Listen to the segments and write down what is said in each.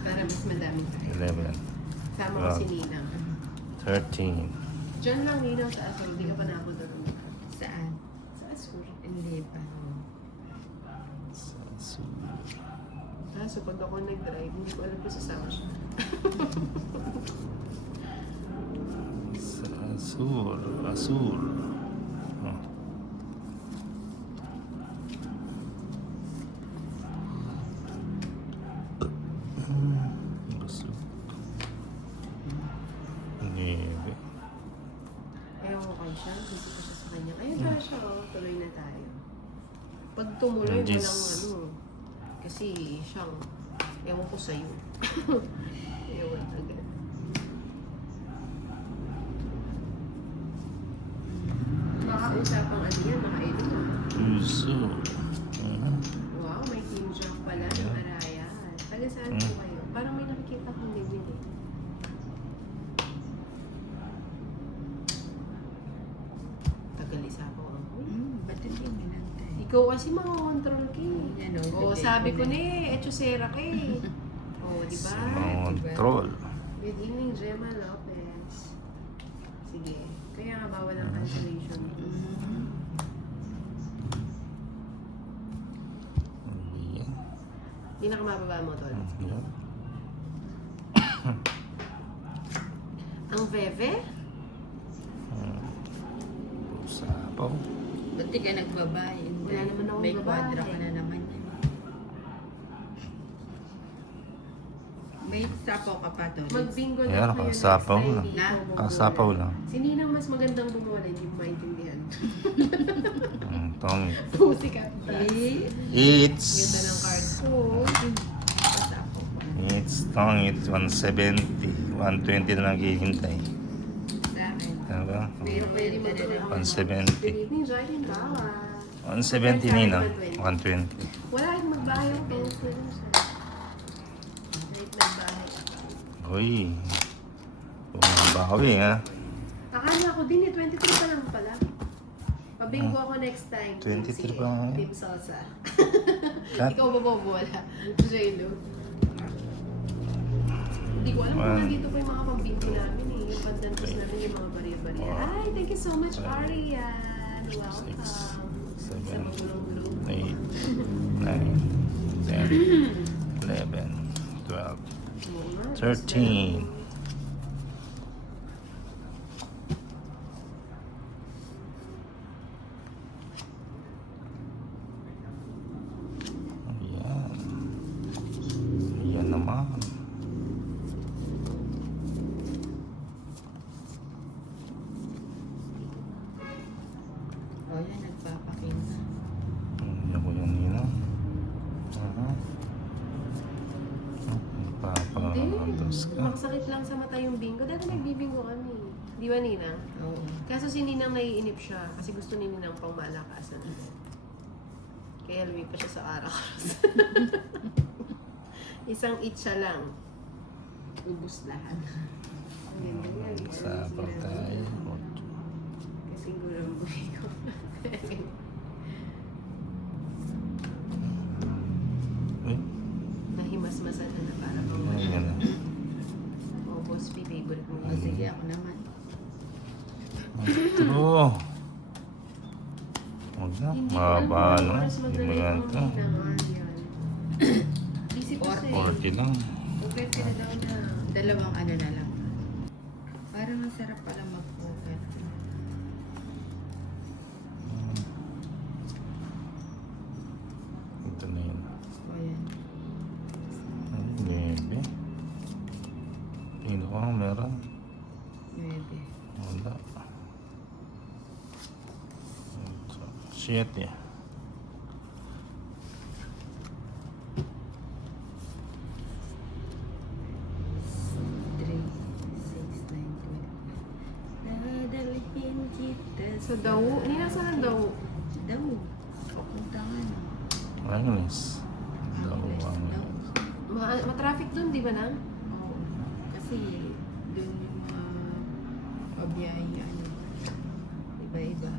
Para mas madaming tayo. 11, Sama ko si Ninang. 13. Diyan lang Ninang sa Azul. Hindi ka pa nabot doon. Saan? Sa Azul. Hindi pa. So pag ako nag-drive, hindi ko alam kung sasama siya. Azul. Azul. Oh. Azul. Niebe. Ayaw ko kay siya. Hindi ko siya sa kanya. Ayun na siya, oh. Tuloy na tayo. Pag tumuloy, Yes. walang ano. Kasi siyang, ewan ko sa'yo. Ewan agad. Makausapang ano yan, mga editor. Puso. Wow, may team job pala ng Araya. Taga saan po kayo? Parang may nakikita kong living eh. Tagalisa po ako. Ba't hindi minantay? Ikaw kasi makakontrol ka eh. Yan o. Oo, sabi ko na eh, etchosera ka eh. Oo, di ba? Control. Good evening, Gemma Lopez. Sige. Kaya nga bawal ang cancellation. Ayan. Hindi na ka mababa mo, Tol. Ayan. Ang Veve? Sapaw. Ba't di ka nagbabae? Wala naman akong May babae. kwadra ka na naman yan. May sapaw ka pa doon. Mag-bingo Ayan, na kayo nakasapaw next time. na. Hindi Na? ko bumubola. Kasapaw lang. Si Ninang mas magandang bumubola, hindi mo maintindihan. Tong. Pusikat pa. Eh, It's Ganda ng cards ko. sapaw ka. It's tong. It's 170. 120 na lang hihintay. Sa akin. Diba? Pero pwede mo ito. 170. Good evening, Jordan Bawa. 170 nina. 120. Wala yung magbahay ang pencil. Kahit nagbahay. Uy. Bumabawi ha. Akala ko din eh, 23 pa lang pala. Pabingo ako next time. 23 Sige, pa lang yan. Team Salsa. Kat? Ikaw babobola. Jaylo. Hindi ko alam kung One. nandito pa yung mga pambingo namin eh. Yung pandantos namin yung mga bariya-bariya. Ay, thank you so much, Arian. Welcome. Sa 7, magulong-gulong. 8, 9, 10, 11, 12, 13. Ayan. Ayan naman. O yan, nagpapakita. Ayan ko yan nina. Papalandos ka. Makasakit lang sa mata yung bingo. Dati nagbibingo kami. Di ba, Ninang? Oo. Kaso si Ninang naiinip siya kasi gusto ni Ninang pang malakasan. Kaya lumipas siya sa Arakas. Isang itcha lang. Ubus lahat. Ang ganda yan. Sa tayo. Kasi gulang buhay ko. Uy, Nahimas-masan na para pang ayan na. Oh, Boss P, favorite mo. O sige, ako naman. True. Huwag na. Mahaba na. Hindi mo yan ito. Busy po siya. 40 lang. Okay, ka na daw na. Dalawang ano na lang. Parang ang sarap pala mag-poker. Ito na yun. O yan. Nebe. Tingin ko kung meron. 9. Wala. 7. 3, 6, 9, 12. Dadalhin kita Sa daw, hindi nasa ng daw. daw. Papunta nga na. Langis. Angeles Dalawang. daw. Ma-traffic dun, di ba na? Oo. Kasi doon yung mga pabiyahe, ano, iba-iba.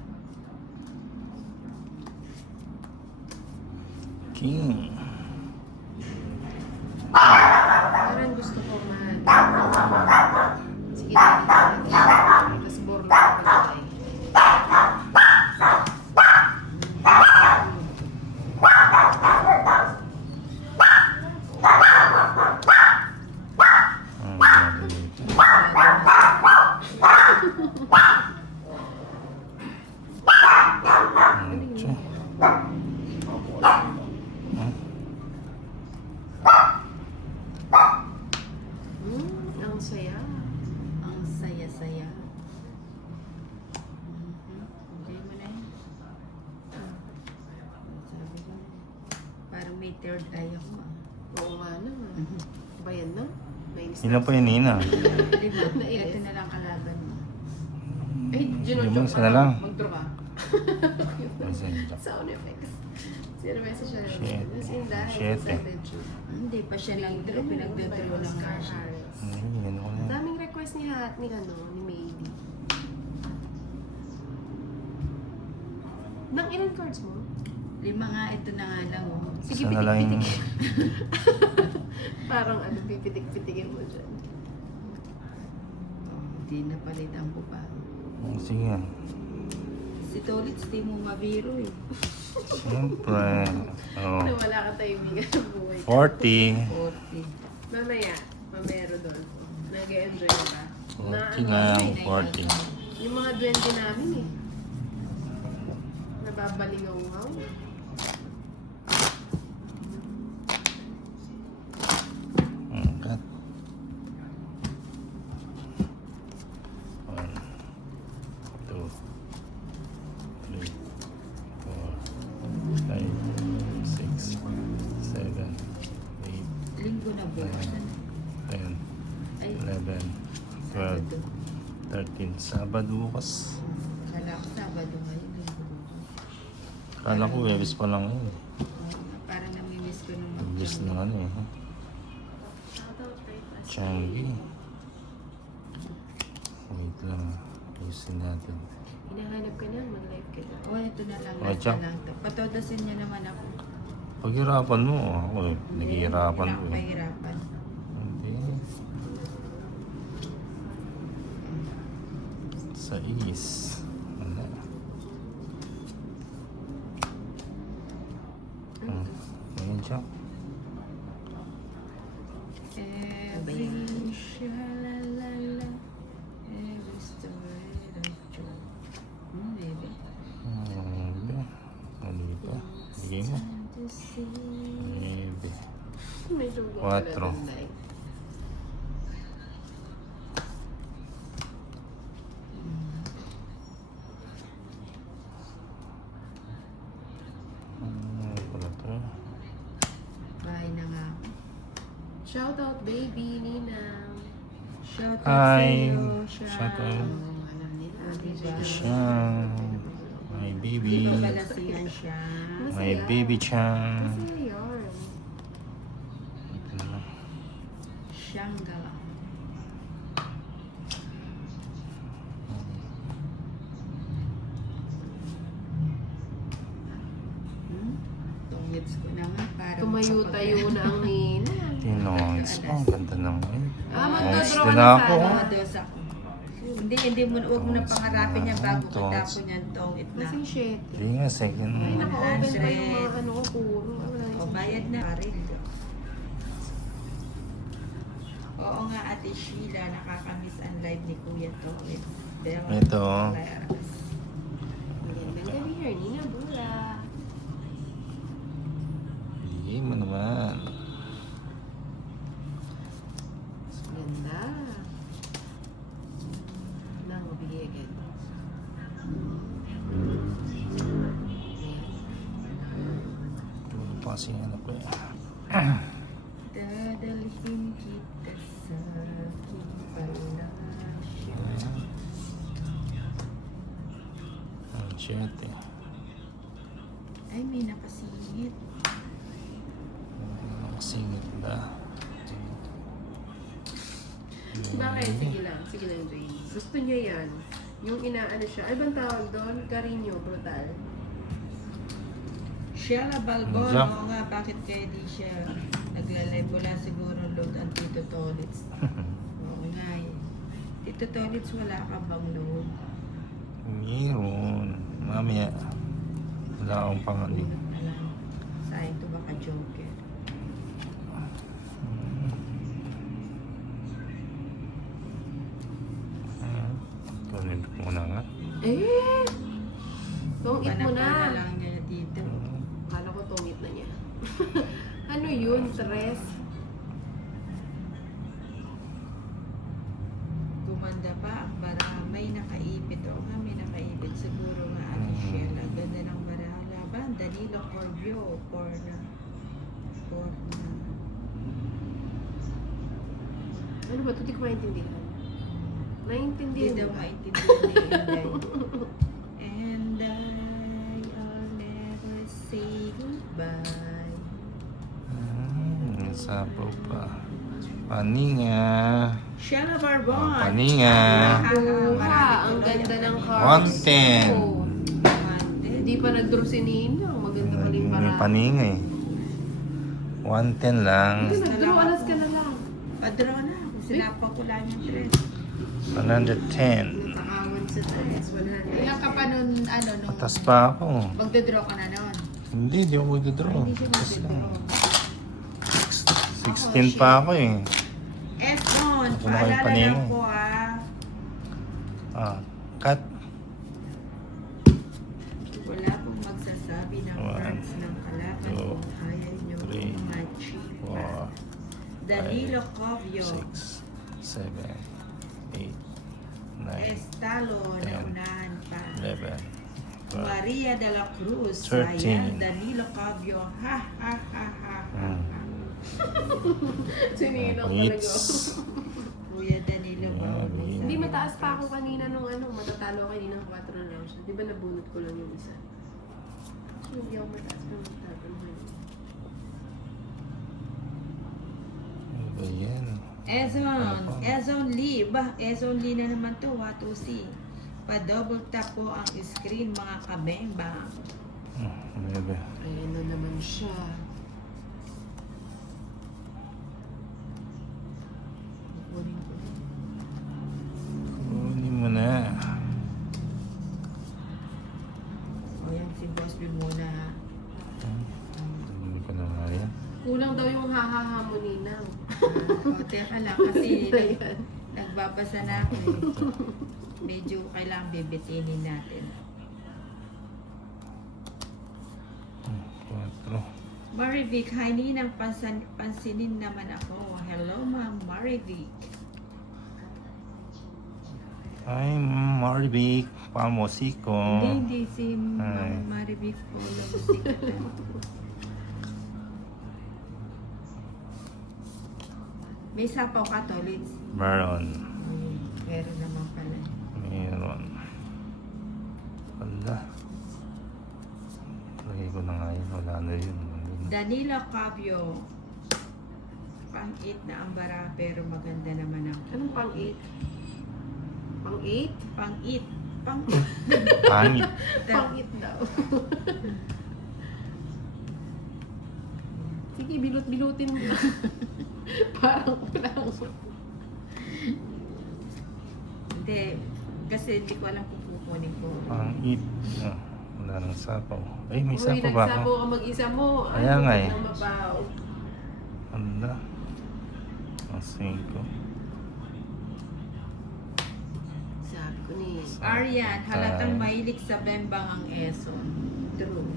King. Ang saya. Ang saya-saya. Enjoy mo na yun. Sabi ko, parang may third eye ako ah. Oo nga na. Bayan na. Mainis Ilan po yun, Nina? 5. Nainis. Ito na lang kalaban mo. Ay, Juno, Yung isa na lang. Mag-draw ka. Pasensya. Sound effects. Sino ba siya? Shit. Tapos Inday. Shit, eh. Hindi pa siya nag-draw. Pinag-draw lang nga siya. Ay, ano ko na. Daming request ni Maybe. Nang ilang cards mo? 5 nga, ito na nga lang oh. Sige, Isa na lang yung... pitik-pitik. Parang pipitik-pitikin mo dyan. Hindi na palitan ko pa. Sige. Si Tolitz, di mo mabiro eh. Siyempre. Oh. Nawala ka tayimigan ng buhay. 40. 40. Mamaya Rodolfo. Nag-enjoy ka. 40 lang. 40. Yung mga duwende namin eh. Nababalingaw-ngaw. Cut. 1, 2, 3, 4, 5, 6, 7, 8, Linggo na bukasan. 10, Ay, 11, 12, 13. Sabado bukas. kala ko Sabado ngayon. Linggo bukas. Kala ko Webes pa lang yun. Parang namimiss ko nung Webes na ano eh. Changi. Wait lang. Ayusin natin. Hinahanap ka na, mag-live ka na. Oh, ito na lang. Oh, Ito Chang. lang to. Patodosin niya naman ako. Paghirapan mo. Ako eh. Naghihirapan Hindi ko ako eh. pahirapan. Hindi. Sa is. Wala. Ayun siya. Every sha-la-la-la, every story of joy. Baby. Ano pa? Sige mo. Time to see. Maybe. Medyo Quatro. Ano pala to? Bahay na nga ako. Shout out baby, Ninang. Shout out Hi. sa'yo, Sha. Shout out. Alam nila. Diba? Siya. My baby. Di ba pala siya siya? My baby Chan. Masaya yun. Ito na lang. Siyang gawa. Tungits ko na nga. Para Tumayo-tayo na ang Ninang. Tinois. Oh, ganda naman. Magdodraw Nice ka din na ako. sana. Dos ako. Hindi mo, huwag mo na pangarapin yan bago Tongits. katapon yan, tongit na. Kasi shit. Hindi nga, second. Ay, naka-open pa yung 100. mga ano ko, puro. Wala O, isang bayad na. Paril. Oo nga, Ate Sheila, nakakamiss ang live ni Kuya Tongit. Ito. Magandang gabi, Hernina Bula. Bigay mo naman. Ganda. Nang, mabigay agad. Tulo pa kasi yung anak ko eh. Dadalhin kita sa aking palasyo. Ang shit eh. Ay, may nakasingit. Nakasingit ba? Bakit? Sige lang, Jane. Gusto niya yan. Yung inaano siya. Ay, bang tawag doon? Carino, brutal. Sheila Balbon, Jack. oo nga, bakit kaya di siya nagla-live? Wala siguro load ang Tito Tolitz. Oo nga eh. Tito Tolitz, wala ka bang load? Meron. Mamaya. Wala akong pangaling. Alam, sayang to baka joker. Kunin ko muna nga. Eh! Tong-it mo Panapana na. lang niya dito. Kala ko tong-it na niya. Ano yun? Stress? gumanda pa ang bara. May nakaipit. O nga, may nakaipit. Siguro nga, Shell. Ang ganda ng bara. Laban, Danilo Corvio. Corna. Ano ba? Ito di ko maintindihan. Hindi Naiintindihan daw mo ba? maintindihan ni Inday. And I'll never say goodbye. Sapo pa. Paninga. Shella Barbon. Paninga. Kuha, ang ganda ng cards. 110. Oh, hindi pa nag-draw si Ninang. Maganda pa rin May para. paninga eh. 110 lang. Hindi, nag-draw. Alas ka na lang. Padraw na. Sinapaw ko lang yung dress. 110. Nakawan sa dress. 100. Ilang ka pa nun, ano, nung Atas pa ako. magdodraw ka na nun? Hindi, di ako magdodraw. Hindi siya magdodraw. 16 pa ako eh. Efron, Ako na kayo paalala paninga. lang po Cut. Wala pong magsasabi ng One, words ng kalaban two, kung kaya nyo three, mga chika. 4, Danilo Covio, 6, 7, 8, 9, Estalo, Ten. naunahan pa. 11, 12. Maria de la Cruz, 13. ayan, Danilo Covio, ha ha ha ha ha. Si Ninang Hits. talaga. Kuya Danilo Yeah, Covio. yeah. Hindi, mataas pa ako kanina nung matatalo ako kanina ng 4 lang siya. Di ba nabunot ko lang yung isa? So, hindi ako mataas pa magtatalo ngayon. Ano ba yan? Ezon Lee. Ezon Lee na naman to, what to see. Pa-double tap po ang screen, mga kabembang. Ano ba? Ayan na naman siya. Kukunin ko. Kunin mo na. O yan, si Boss B muna. Hindi ko na nga yan. Kulang daw yung hahaha mo, Ninang. O, teka lang, kasi Ayan. nagbabasa na ako eh. Medyo kailangan bibitinin natin. 4. Marivic, hi Ninang, pansinin naman ako. Hello, Ma'am Marivic. Ay, Marvic. Pamosiko. Hindi si Ay. Ma'am Marivic po. Lamusik May sapaw ka, Tolits. Meron. Meron naman pala. Meron. Wala. Lagay ko na nga yun. Wala na yun. Danilo Cavio. Pang-8 na ang bara, pero maganda naman ang Anong pang-8? Pang-8? pang-8. Pangit. Pang-8 daw. Sige, bilot-bilutin mo. Parang lang. Hindi. Kasi hindi ko alam kung kukunin ko. Pangit. Wala nang sapaw. Ay, may Uy, sapaw ba ako? nagsabo ka mag-isa mo. Kaya nga eh. Ano mabaw? Wala. Ang 5. Sabi ko ni... Arian, halatang mahilig sa bembang ang Eson. True.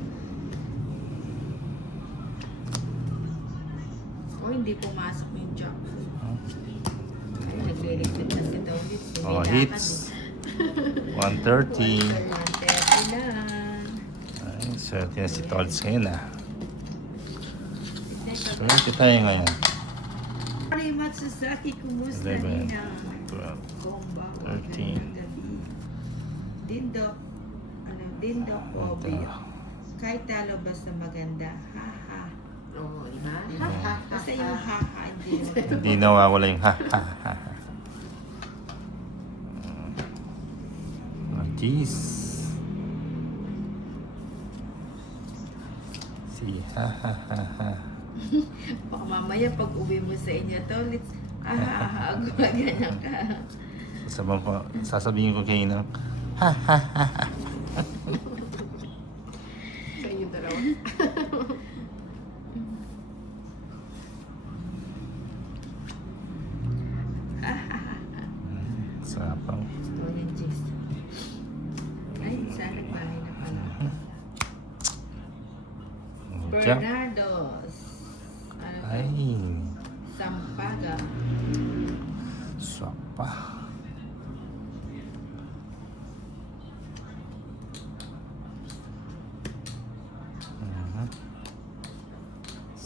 O, hindi pumasok yung job. Ay, nagliligpit na si Tolits. Oh, hits. 130. 130 lang. Ay, swerte na si Tolz ngayon ah. Teka, Swerte tayo ngayon. Ari Matsusaki, kumusta 11, din 12, Gomba, 13. magandang gabi. Dindok Bobby. Kahit talo basta maganda. Ha ha. Oo, diba? Basta yung ha ha, hindi mo. Hindi nawawala yung ha ha ha. Jeez. Si ha ha ha ha. Baka mamaya pag uwi mo sa inyo, Tolits, ha ha ha, gumaganyan ka. Sasabihin ko kayo na ha ha ha ha. Sa inyo dalawa. Sapaw. Tolits. Ay, sana bahay na pala. Jack. Bernardo's. Ano to? Ay. Sampaga. Sapa.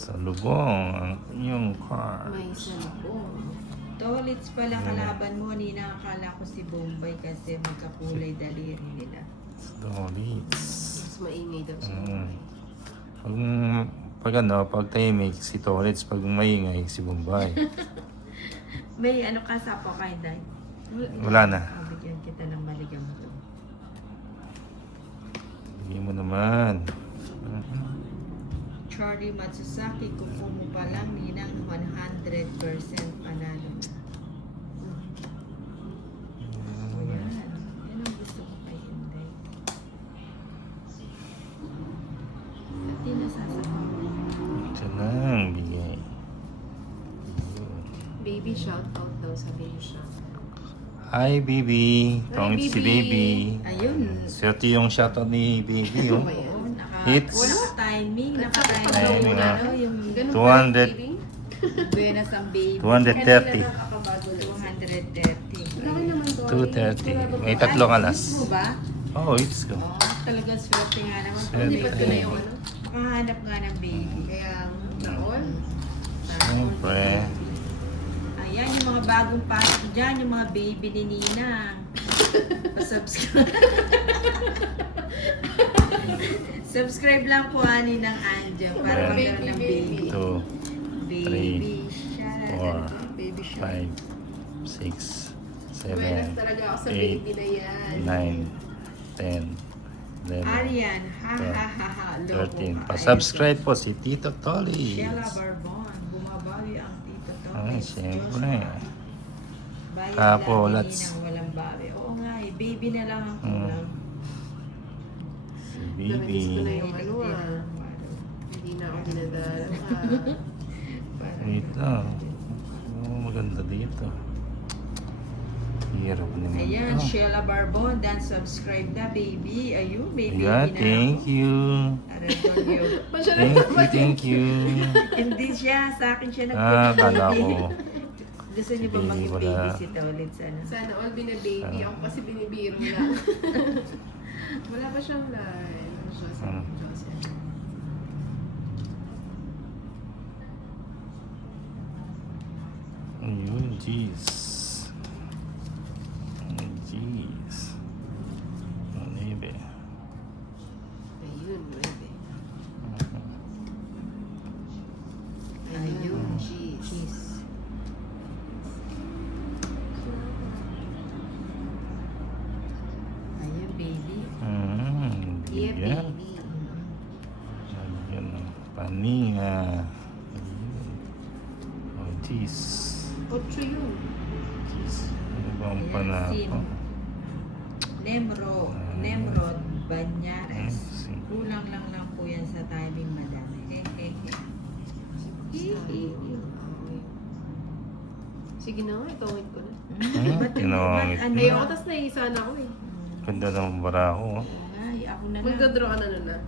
Sa lubong ang inyong car. May salubong. Tolits pala kalaban mo, Nina. Akala ko si Bombay kasi magkakulay daliri nila. Tolits. Mas maingay daw siya. Pag tahimik si Tolits, pag maingay si Bombay. May ano ka sa po kay Day? Wala na. Bigyan kita ng maligam to. Bigyan mo naman. Charlie Matsusaki, kuko mo pa lang, Ninang 100% panalo. Yan. Yan ang gusto ko kay Inday. At di nasasabaw. Ito lang, bigay. Baby shout out daw, sabi niyo siya. Hi, baby. Tawag si Baby. baby. Ayun. Swerte yung shoutout ni baby. Ano Oh. ba yan? Oo, Hits. Naka-timing. Timing, Naka-timing. ah. Ano, yung Ganun 200. ba, baby? buenas ang baby. 230. Kanina nakabago lang. 230. Malaki naman to. 230. Wala ba May ba? tatlong alas. Gusto mo ba? Oh, it's go. Oo, talagang swerte nga naman. Swerte. Lipat ko na yung ano. Makahanap nga ng baby. Kaya, naon. Siyempre. Ayan, yung mga bagong pasok dyan, yung mga baby ni Nina. Pa-subscribe. Subscribe lang po ani ng Anja para Ayan. magkaroon ng baby. 2, Baby siya. 4, Baby siya. 5, 6, Buenas 7, talaga ako sa 8, baby na yan. 9, 10, 11, Arian, ha ha ha ha. Loko 13. ka. Pa-subscribe po si Tito Sheila Tolis. Barbon, bumabawi ang Tito Ay, Torres. siyempre. Bayad Kapo, lagi let's. ng walang bawi. Oo nga eh, baby na lang ang kulang. Si Namiss ko na baby. yung ano ah. Hindi na ako dinadala ah. Dito. Oh, maganda dito. Hirap naman Ayan, ito. Sheila Barbon, dan subscribe na baby. Ayun, baby Ayan, na. thank you. Aradonyo. Thank you. Hindi siya, sa akin siya Kala baby. ko. Gusto niyo ba Baby maging wala. babysit ulit sana? Sana all binababy. Ako kasi binibiro lang. Wala pa siyang line. Ano siya sa Joseph? Ayun, jeez. Ay, jeez. Manibe. Ayun, pwede. Ayun, cheese. cheese. Ayun, baby. Yeah, Bigyan. baby. Ayun, paninga. Ayun. Oh, jeez. Ocho yun. Jeez. Ano ba ang Ayan, panako? Nemrod Banyares. Sin. Kulang lang po yan sa timing, madam. Sige na nga, itawid ko na. Ba't tinawagin ano? Ayoko, tas naiisa na ako eh. Ganda ng barako. Oh. Ay, ako na lang. Magdodraw ka na nun ah.